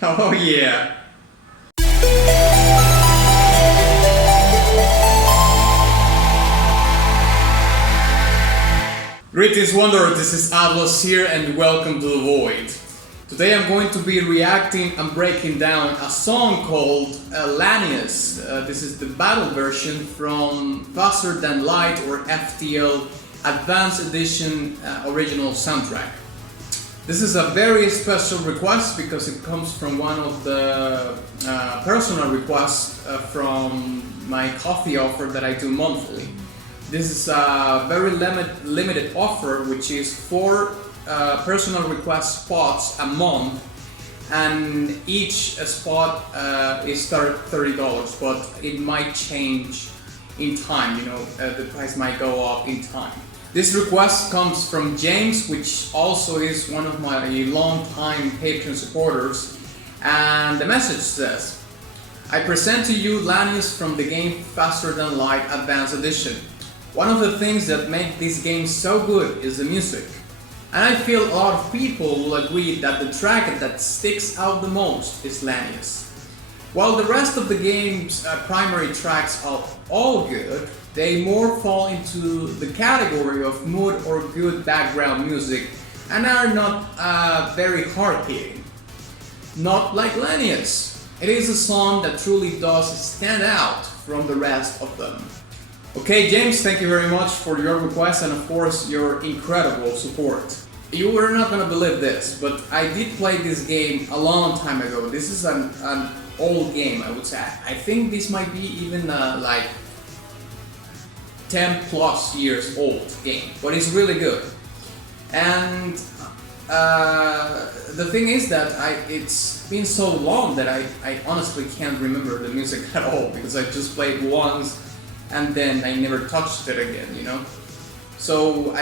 Oh yeah. Greetings Wanderer, this is Atlas here and welcome to the Void. Today I'm going to be reacting and breaking down a song called Lanius. This is the battle version from Faster Than Light or FTL Advanced Edition original soundtrack. This is a very special request because it comes from one of the personal requests from my coffee offer that I do monthly. This is a very limited offer, which is 4 personal request spots a month, and each spot is $30, but it might change in time, the price might go up in time. This request comes from James, which also is one of my long-time Patreon supporters, and the message says, I present to you Lanius from the game Faster Than Light Advanced Edition. One of the things that make this game so good is the music. And I feel a lot of people will agree that the track that sticks out the most is Lanius. While the rest of the game's primary tracks are all good, they more fall into the category of mood or good background music and are not very hard-hitting. Not like Lanius. It is a song that truly does stand out from the rest of them. Okay, James, thank you very much for your request and of course your incredible support. You are not gonna believe this, but I did play this game a long time ago. This is an old game, I would say. I think this might be even like 10 plus years old game, but it's really good. And the thing is that it's been so long that I honestly can't remember the music at all, because I just played once and then I never touched it again, So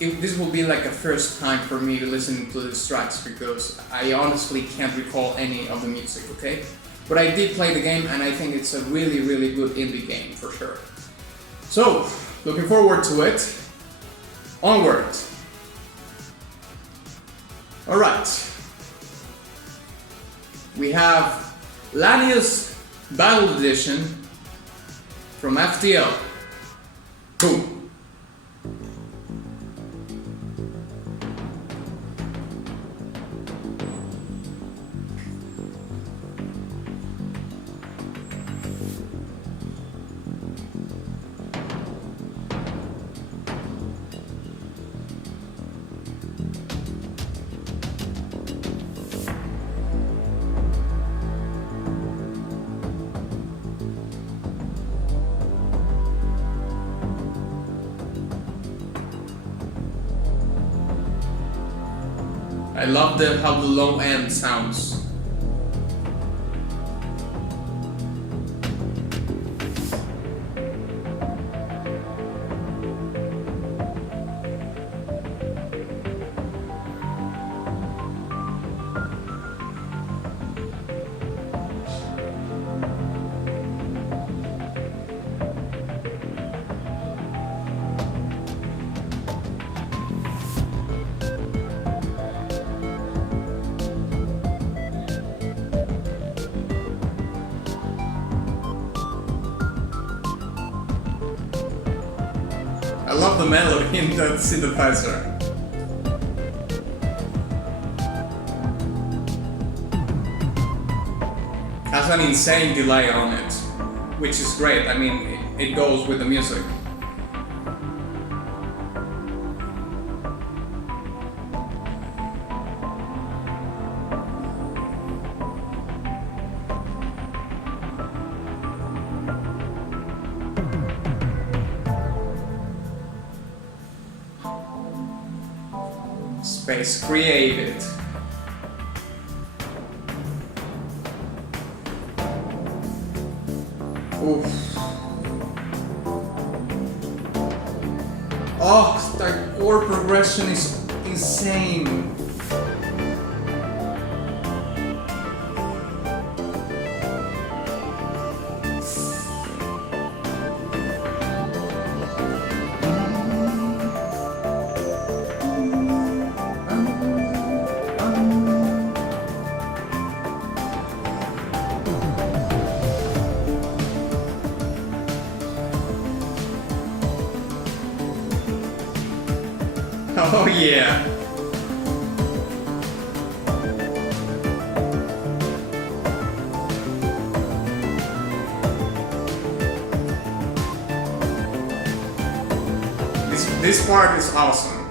this will be like a first time for me to listen to these tracks, because I honestly can't recall any of the music, okay? But I did play the game and I think it's a really, really good indie game for sure. So, looking forward to it. Onward. Alright. We have Lanius Battle Edition from FTL. Boom. I love how the low end sounds. I love the melody in that synthesizer. Has an insane delay on it, which is great. I mean, it goes with the music. Space created. Oof. Oh, that chord progression is insane. Oh yeah. This part is awesome.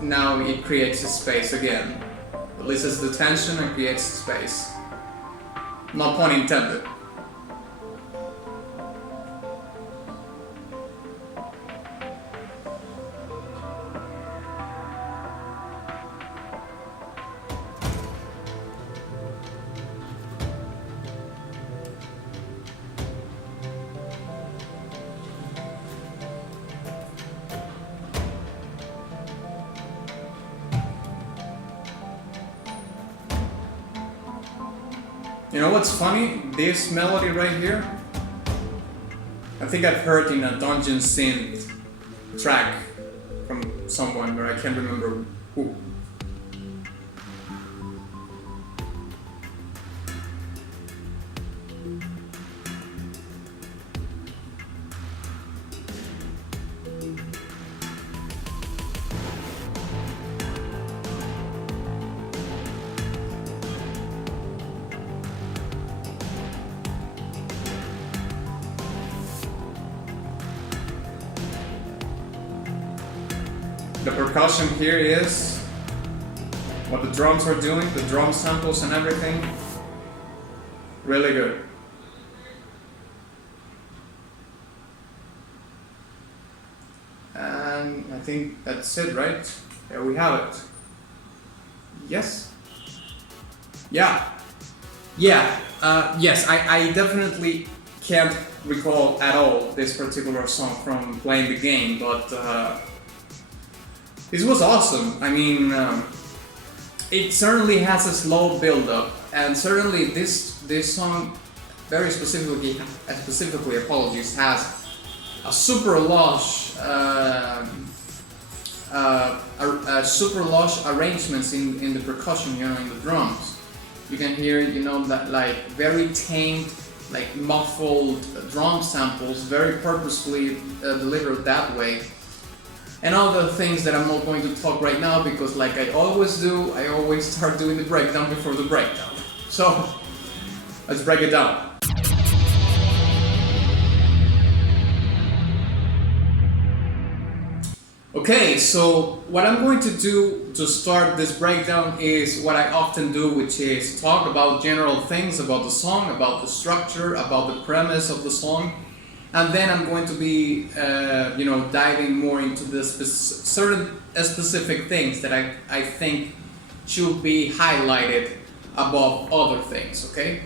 Now it creates a space again. Releases the tension and creates space. No pun intended. You know what's funny? This melody right here, I think I've heard in a Dungeon Synth track from someone, but I can't remember who. The percussion here is what the drums are doing, the drum samples and everything. Really good. And I think that's it, right? There we have it. Yes? Yeah. Yes, I definitely can't recall at all this particular song from playing the game, but this was awesome. I mean, it certainly has a slow build-up, and certainly this song, very specifically, apologies, has a super lush, super lush arrangements in the percussion, you know, in the drums. You can hear, you know, that like very tamed, like muffled drum samples, very purposefully delivered that way. And other things that I'm not going to talk right now because, like I always do, I always start doing the breakdown before the breakdown. So, let's break it down. Okay, so what I'm going to do to start this breakdown is what I often do, which is talk about general things about the song, about the structure, about the premise of the song. And then I'm going to be, you know, diving more into the certain specific things that I think should be highlighted above other things, okay?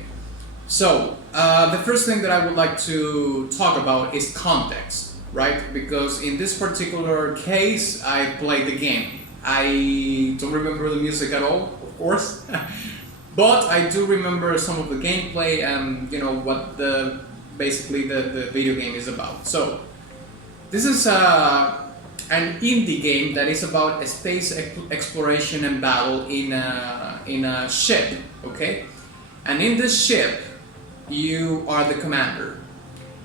So, the first thing that I would like to talk about is context, right? Because in this particular case, I played the game. I don't remember the music at all, of course, but I do remember some of the gameplay and, you know, what basically the video game is about. So this is an indie game that is about a space exploration and battle in a ship, okay? And in this ship you are the commander,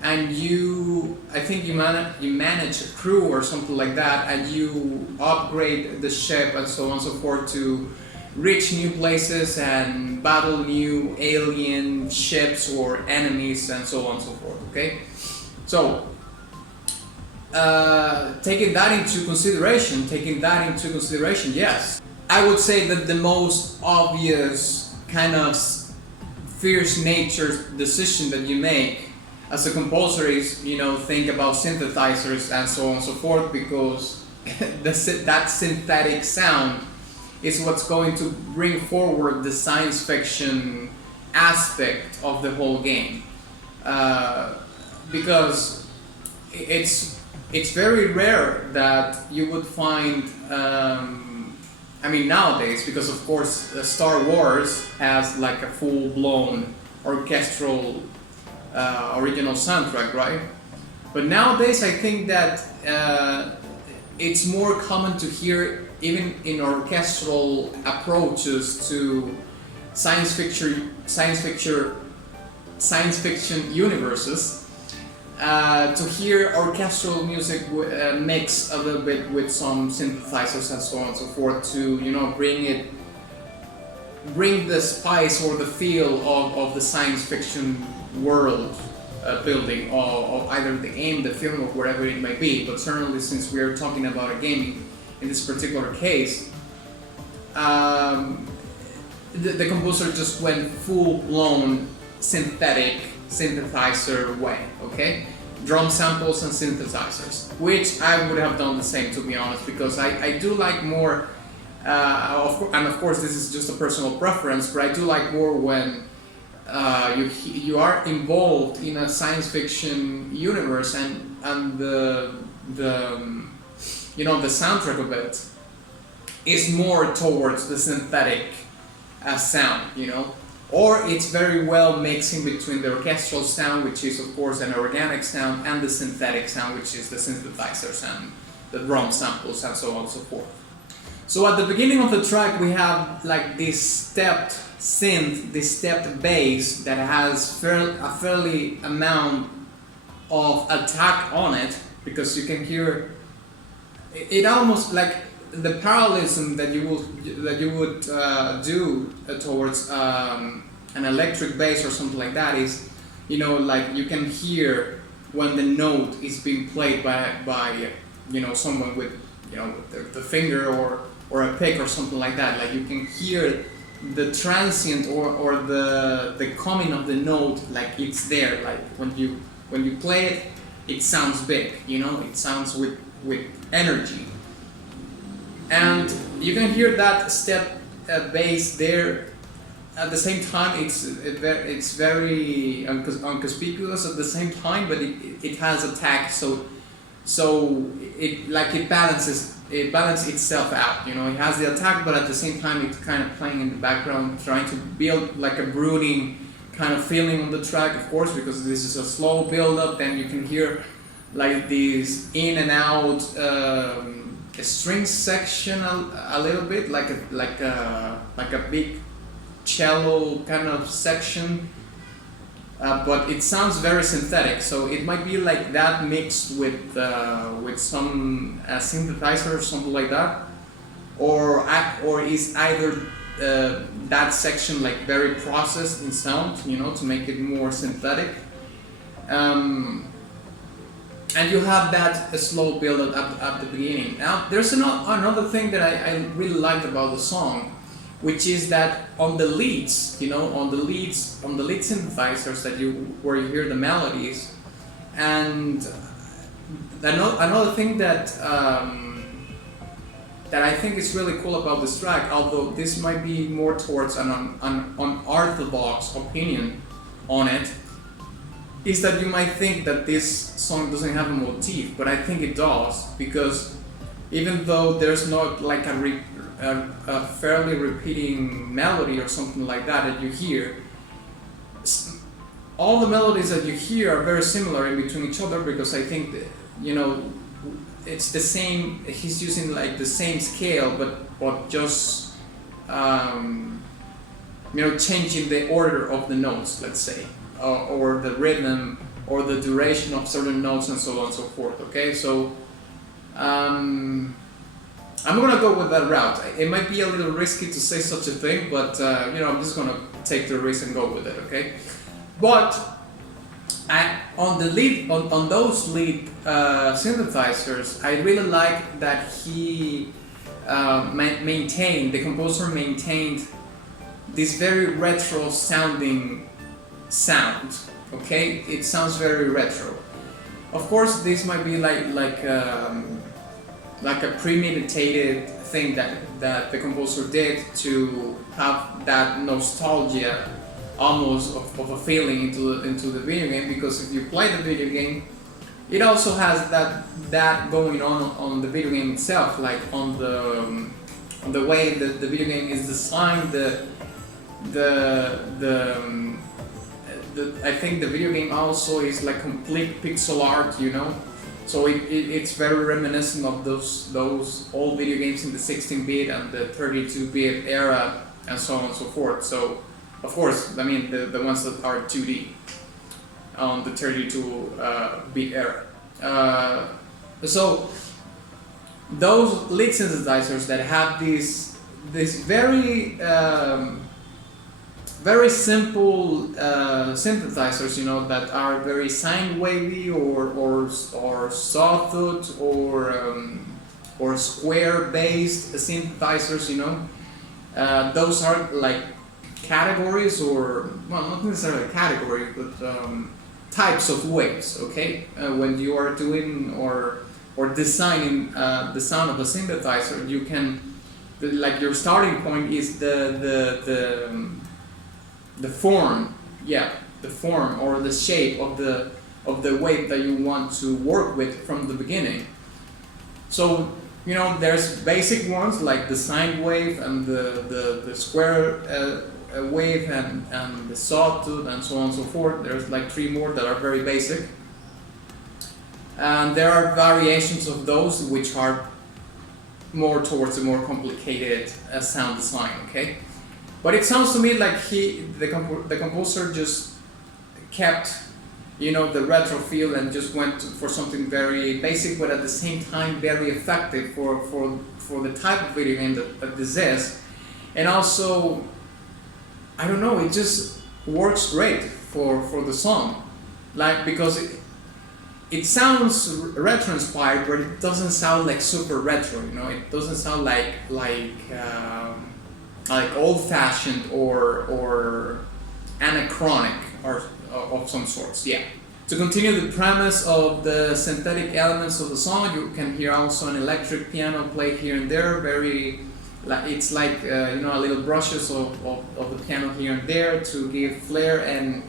and I think you manage a crew or something like that, and you upgrade the ship and so on and so forth to reach new places and battle new alien ships or enemies and so on and so forth, okay? So, taking that into consideration, yes. I would say that the most obvious kind of fierce nature decision that you make as a composer is, you know, think about synthesizers and so on and so forth, because that synthetic sound is what's going to bring forward the science fiction aspect of the whole game, because it's very rare that you would find, I mean nowadays, because of course Star Wars has like a full-blown orchestral original soundtrack, right? But nowadays I think that it's more common to hear, even in orchestral approaches to science fiction universes, to hear orchestral music mixed a little bit with some synthesizers and so on and so forth to, you know, bring the spice or the feel of the science fiction world building of either the game, the film, or whatever it may be. But certainly, since we are talking about a game in this particular case, the composer just went full-blown synthetic synthesizer way, okay? Drum samples and synthesizers, which I would have done the same, to be honest, because I do like more, and of course this is just a personal preference, but I do like more when you are involved in a science fiction universe and the you know, the soundtrack of it is more towards the synthetic sound, you know, or it's very well mixing between the orchestral sound, which is of course an organic sound, and the synthetic sound, which is the synthesizers and the drum samples and so on and so forth. So at the beginning of the track we have like this stepped synth, this stepped bass that has a fairly amount of attack on it, because you can hear it almost like the parallelism that you would do towards an electric bass or something like that is, you know, like you can hear when the note is being played by you know, someone with, you know, the finger or a pick or something like that. Like you can hear the transient or the coming of the note, like it's there. Like when you play it, it sounds big, you know, it sounds with energy. And you can hear that step bass there. At the same time, it's very unconspicuous at the same time, but it has attack, so it balances itself out. You know, it has the attack, but at the same time, it's kind of playing in the background, trying to build like a brooding kind of feeling on the track. Of course, because this is a slow build up, then you can hear like these in and out. A string section a little bit, like a big cello kind of section, but it sounds very synthetic. So it might be like that mixed with some synthesizer or something like that, or is either that section like very processed in sound, you know, to make it more synthetic. And you have that slow build at the beginning. Now, there's another thing that I really liked about the song, which is that on the leads, you know, on the lead synthesizers where you hear the melodies, and another thing that I think is really cool about this track, although this might be more towards an unorthodox opinion on it, is that you might think that this song doesn't have a motif, but I think it does, because even though there's not like a fairly repeating melody or something like that you hear, all the melodies that you hear are very similar in between each other, because I think that, you know, it's the same, he's using like the same scale, but just you know, changing the order of the notes, let's say. Or the rhythm, or the duration of certain notes, and so on and so forth. Okay, so I'm gonna go with that route. It might be a little risky to say such a thing, but you know, I'm just gonna take the risk and go with it. Okay, but on those lead synthesizers, I really like that he the composer maintained this very retro sounding sound. Okay, it sounds very retro. Of course, this might be like a premeditated thing that the composer did to have that nostalgia almost of a feeling into the video game, because if you play the video game, it also has that going on the video game itself, like on the way that the video game is designed, I think the video game also is like complete pixel art, you know, so it's very reminiscent of those old video games in the 16-bit and the 32-bit era and so on and so forth. So of course, I mean the ones that are 2D. on the 32 bit era. So those lead synthesizers that have this very very simple synthesizers, you know, that are very sine wavy or sawtooth or square based synthesizers, you know. Those are like categories, or well, not necessarily categories, but types of waves. Okay, when you are doing or designing the sound of a synthesizer, you can, like, your starting point is the form, the form or the shape of the wave that you want to work with from the beginning. So, you know, there's basic ones like the sine wave and the square wave and the sawtooth and so on and so forth. There's like 3 more that are very basic. And there are variations of those which are more towards a more complicated sound design, okay? But it sounds to me like the composer just kept, you know, the retro feel and just went for something very basic, but at the same time very effective for the type of video game that this is. And also, I don't know, it just works great for the song, like, because it sounds retro inspired, but it doesn't sound like super retro, you know. It doesn't sound like old fashioned or anachronic or of some sorts. Yeah. To continue the premise of the synthetic elements of the song, you can hear also an electric piano played here and there. It's like you know, a little brushes of the piano here and there to give flair and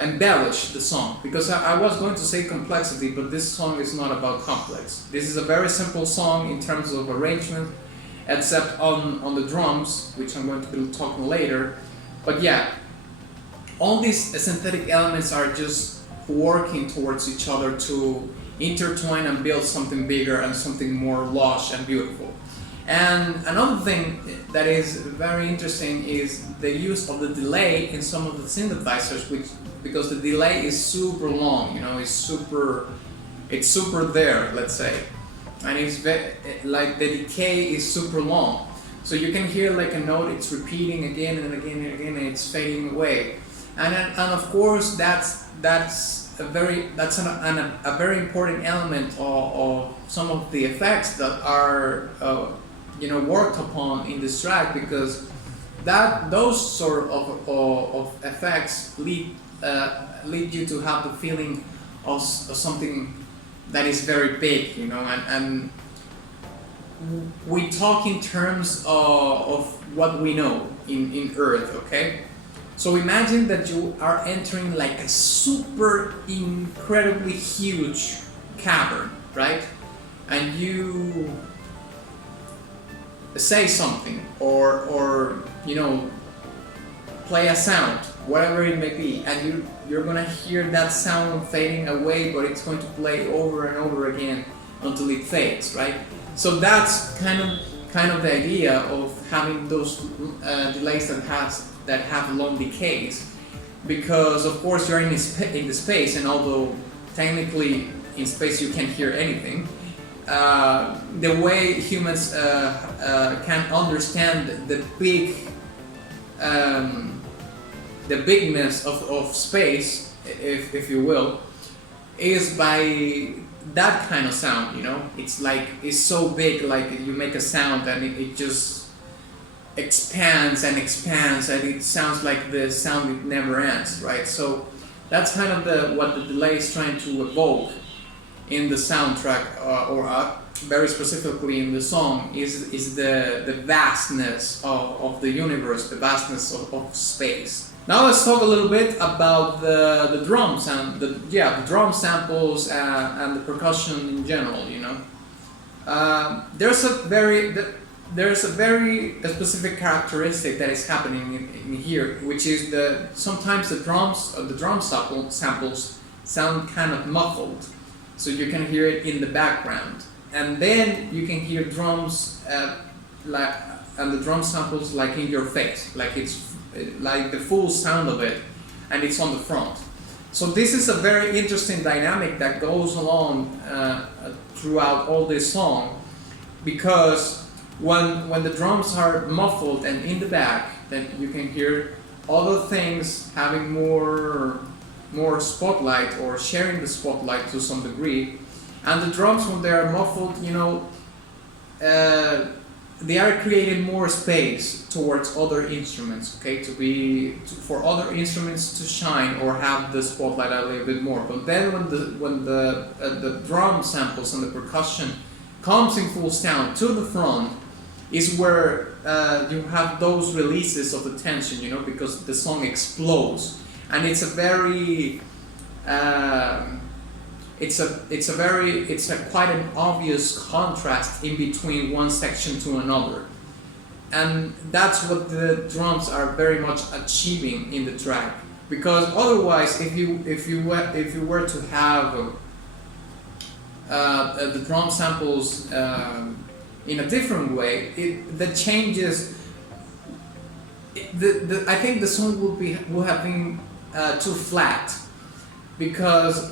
embellish the song, because I was going to say complexity, but this song is not about complex. This is a very simple song in terms of arrangement, except on the drums, which I'm going to be talking later. But yeah, all these synthetic elements are just working towards each other to intertwine and build something bigger and something more lush and beautiful. And another thing that is very interesting is the use of the delay in some of the synthesizers, because the delay is super long, you know, it's super there, let's say, and it's like the decay is super long, so you can hear like a note, it's repeating again and again and again, and it's fading away, and of course that's a very important element of some of the effects that are you know, worked upon in this track, because those sort of effects lead you to have the feeling of something that is very big, you know, and we talk in terms of what we know in Earth, okay? So imagine that you are entering like a super incredibly huge cavern, right? And you say something or you know, play a sound, whatever it may be, and you're gonna hear that sound fading away, but it's going to play over and over again until it fades, right? So that's kind of the idea of having those delays that have long decays, because of course you're in the space, and although technically in space you can't hear anything, the way humans can understand the bigness of space, if you will, is by that kind of sound, you know. It's like, it's so big, like you make a sound and it just expands and expands, and it sounds like the sound, it never ends, right? So that's kind of what the delay is trying to evoke in the soundtrack, or very specifically in the song, is the vastness of the universe, the vastness of space. Now let's talk a little bit about the drums and the drum samples and the percussion in general. You know, there's a very specific characteristic that is happening in here, which is sometimes the drum samples sound kind of muffled, so you can hear it in the background, and then you can hear drums like and the drum samples like in your face, like it's like the full sound of it, and it's on the front. So this is a very interesting dynamic that goes along throughout all this song, because when the drums are muffled and in the back, then you can hear other things having more spotlight or sharing the spotlight to some degree, and the drums when they are muffled, you know, they are creating more space towards other instruments, okay, for other instruments to shine or have the spotlight a little bit more. But then when the drum samples and the percussion comes in full sound to the front, is where you have those releases of the tension, you know, because the song explodes, and it's a very it's quite an obvious contrast in between one section to another, and that's what the drums are very much achieving in the track. Because otherwise, if you were to have the drum samples in a different way, the changes. I think the song would have been too flat, because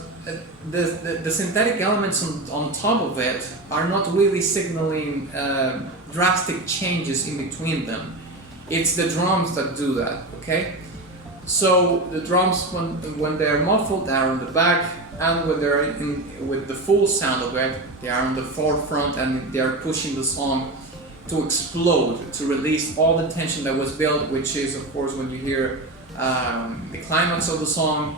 the synthetic elements on top of it are not really signaling drastic changes in between them. It's the drums that do that, okay? So the drums, when they're muffled, they are on the back, and when they're with the full sound of it, they are on the forefront, and they are pushing the song to explode, to release all the tension that was built, which is, of course, when you hear the climax of the song,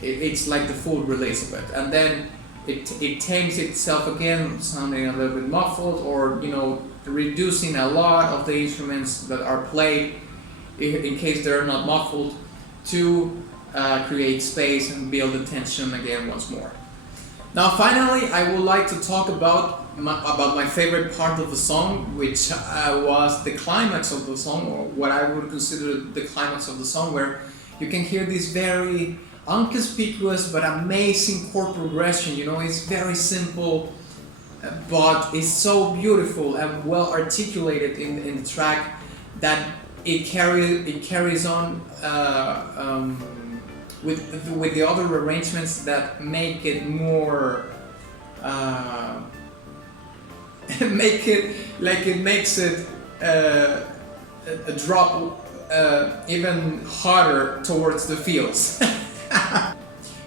it's like the full release of it, and then it tames itself again, sounding a little bit muffled, or, you know, reducing a lot of the instruments that are played in case they're not muffled, to create space and build the tension again once more. Now finally, I would like to talk about my favorite part of the song, which was the climax of the song, or what I would consider the climax of the song, where you can hear this very inconspicuous but amazing chord progression. You know, it's very simple, but it's so beautiful and well articulated in the track that it carries on with the other arrangements that make it more makes it a drop even harder towards the feels.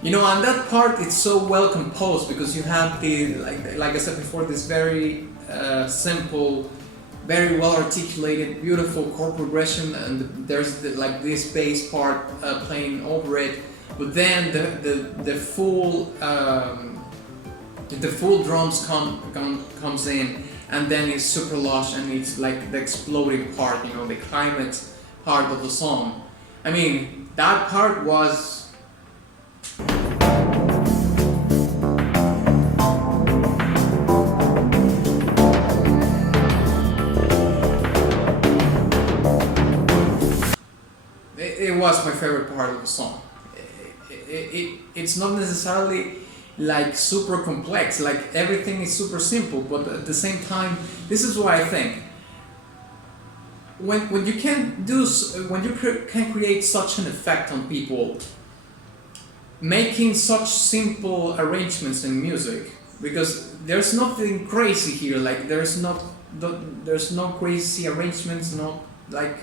You know, and that part, it's so well composed, because you have the like I said before, this very simple, very well articulated, beautiful chord progression, and there's this bass part playing over it, but then the full drums comes in, and then it's super lush, and it's like the exploding part, you know, the climax part of the song. I mean, that part was. It was my favorite part of the song. It's not necessarily like super complex, like everything is super simple, but at the same time, this is what I think. When you can create such an effect on people, making such simple arrangements in music, because there's nothing crazy here, like there's no crazy arrangements, not like.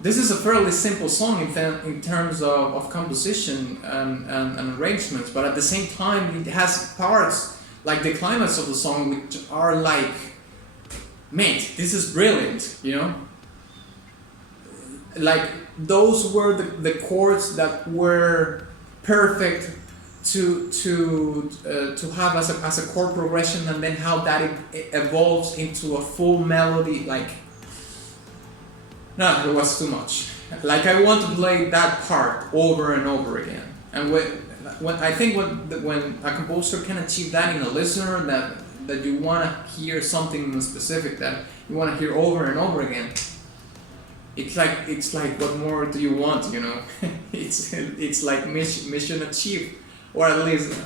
This is a fairly simple song in terms of composition and arrangements, but at the same time it has parts like the climax of the song which are like, mate, this is brilliant, you know? Like, those were the chords that were perfect to have as a chord progression, and then how that it evolves into a full melody, like. No, it was too much. Like, I want to play that part over and over again. And when a composer can achieve that in a listener, that you want to hear something specific that you want to hear over and over again, it's like what more do you want? You know, it's like mission achieved, or at least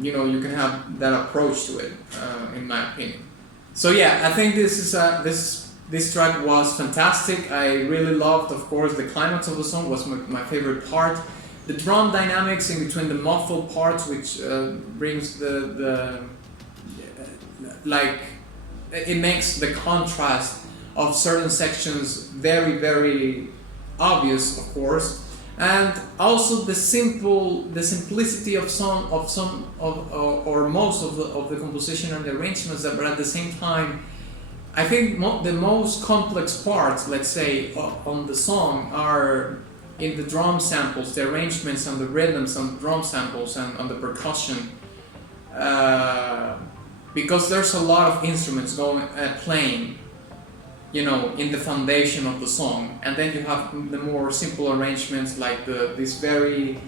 you know, you can have that approach to it, in my opinion. So yeah, I think this track was fantastic. I really loved, of course, the climax of the song was my favorite part. The drum dynamics in between the muffled parts, which brings the like, it makes the contrast of certain sections very obvious, of course, and also the simplicity of most of the composition and the arrangements, but at the same time, I think the most complex parts, let's say, on the song are in the drum samples, the arrangements and the rhythms on the drum samples and on the percussion, because there's a lot of instruments playing, you know, in the foundation of the song, and then you have the more simple arrangements like this very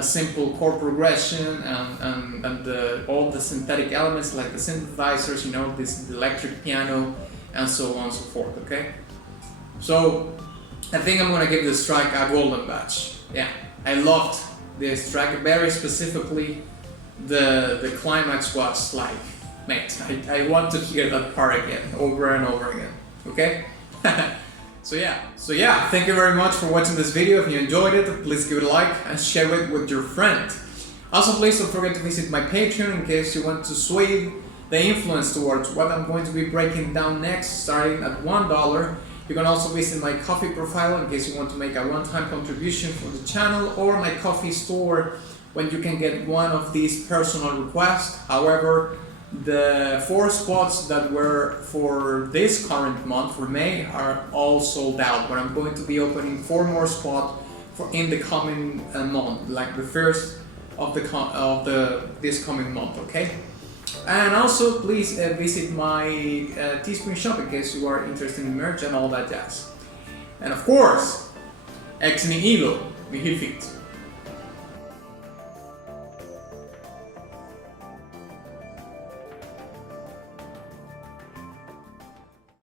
simple chord progression and all the synthetic elements like the synthesizers, you know, this electric piano, and so on and so forth. Okay, so I think I'm gonna give this track a golden badge. Yeah, I loved this track, very specifically. The climax was like, mate, I want to hear that part again, over and over again. Okay? So yeah, thank you very much for watching this video. If you enjoyed it, please give it a like and share it with your friend. Also, please don't forget to visit my Patreon in case you want to sway the influence towards what I'm going to be breaking down next, starting at $1. You can also visit my Ko-fi profile in case you want to make a one-time contribution for the channel, or my Ko-fi store when you can get one of these personal requests. However, the 4 spots that were for this current month, for May, are all sold out, but I'm going to be opening 4 more spots in the coming month, like the first of this coming month, okay? And also, please visit my Teespring shop in case you are interested in merch and all that jazz. And of course, ex nihilo, nihil fit.